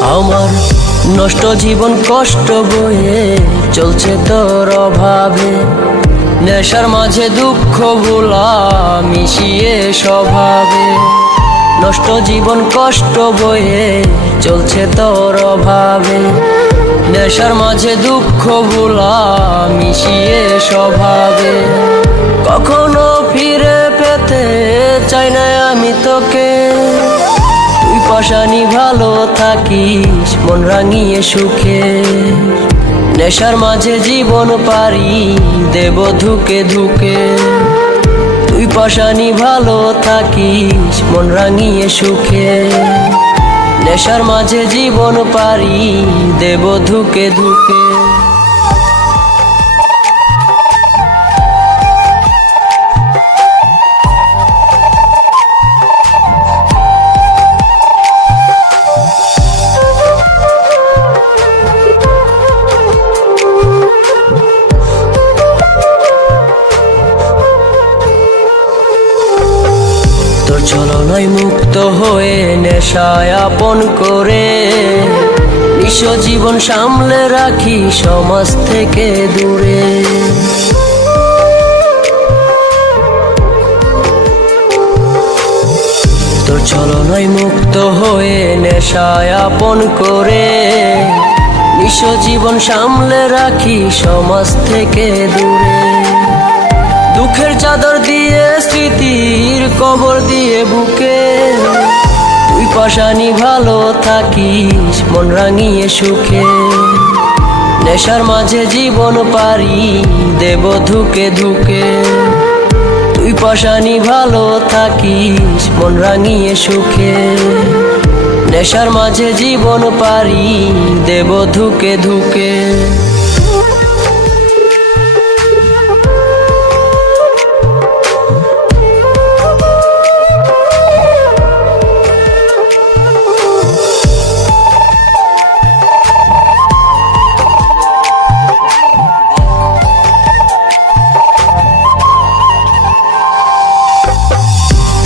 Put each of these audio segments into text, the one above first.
আমার নষ্ট জীবন কষ্ট বয়ে চলছে তোর অভাবে, নেশার মাঝে দুঃখ ভোলা মিশিয়ে স্বভাবে। নষ্ট জীবন কষ্ট বয়ে চলছে তোর অভাবে, নেশার মাঝে দুঃখ ভোলা মিশিয়ে স্বভাবে। কখনো ফিরে পেতে চাই না আমি তোকে, তুই পাশানি ভালো থাকিস মন রাঙিয়ে সুখে। নেশার মাঝে জীবন পারি দেব ধুকে ধুকে, তুই পাশানি ভালো থাকিস মন রাঙিয়ে সুখে। নেশার মাঝে জীবন পারি দেব ধুকে ধুকে। তোর ছলনায় মুক্ত হয়ে নেশায় আপন করে, নিঃস্ব জীবন সামলে রাখি সমাজ থেকে দূরে। তোর ছলনায় মুক্ত হয়ে নেশায় আপন করে, নিঃস্ব জীবন সামলে রাখি সমাজ থেকে দূরে। দুঃখের চাদর দিয়ে স্মৃতির কবর দিয়ে বুকে, তুই পাশানি ভালো থাকিস মন রাঙিয়ে সুখে। নেশার মাঝে জীবন পারি দেব ধুকে ধুকে, তুই পাশানি ভালো থাকিস মন রাঙিয়ে সুখে। নেশার মাঝে জীবন পারি দেব ধুকে ধুকে।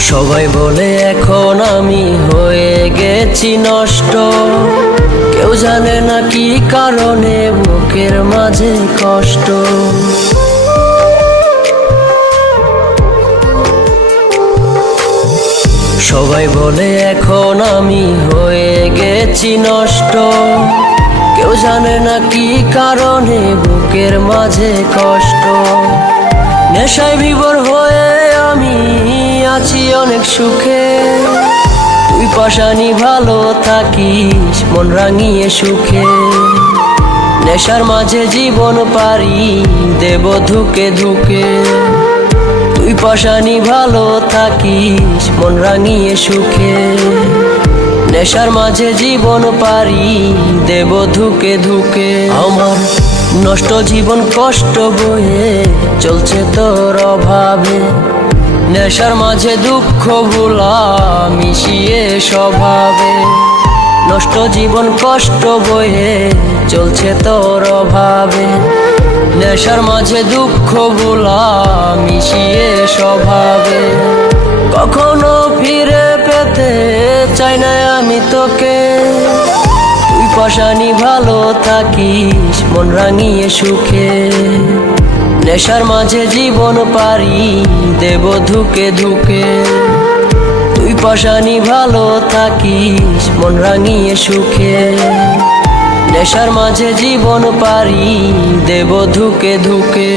সবাই বলে এখন আমি হয়ে গেছি নষ্ট, কেউ জানে না কি কারণে বুকের মাঝে কষ্ট। সবাই বলে এখন আমি হয়ে গেছি নষ্ট, কেউ জানে না কি কারণে বুকের মাঝে কষ্ট। নেশায় বিভোর হয়ে আমি আছি অনেক সুখে, তুই পাশানি ভালো থাকিস মন রাঙিয়ে সুখে। নেশার মাঝে জীবন পারি দেব ধুকে ধুকে, তুই পাশানি ভালো থাকিস মন রাঙিয়ে সুখে। নেশার মাঝে জীবন পারি দেব ধুকে ধুকে। আমার নষ্ট জীবন কষ্ট বয়ে চলছে তোর অভাবে, নেশার মাঝে দুঃখ ভোলা মিশিয়ে স্বভাবে। নষ্ট জীবন কষ্ট বয়ে চলছে তোর অভাবে, নেশার মাঝে দুঃখ ভোলা মিশিয়ে স্বভাবে। কখনো ফিরে পেতে চাই না আমি তোকে, তুই পাশানি ভালো থাকিস মন রাঙিয়ে সুখে। নেশার মাঝে জীবন পারি দেব ধুকে ধুকে, তুই পাশানি ভালো থাকিস মন রাঙিয়ে সুখে। নেশার মাঝে জীবন পারি দেব ধুকে ধুকে।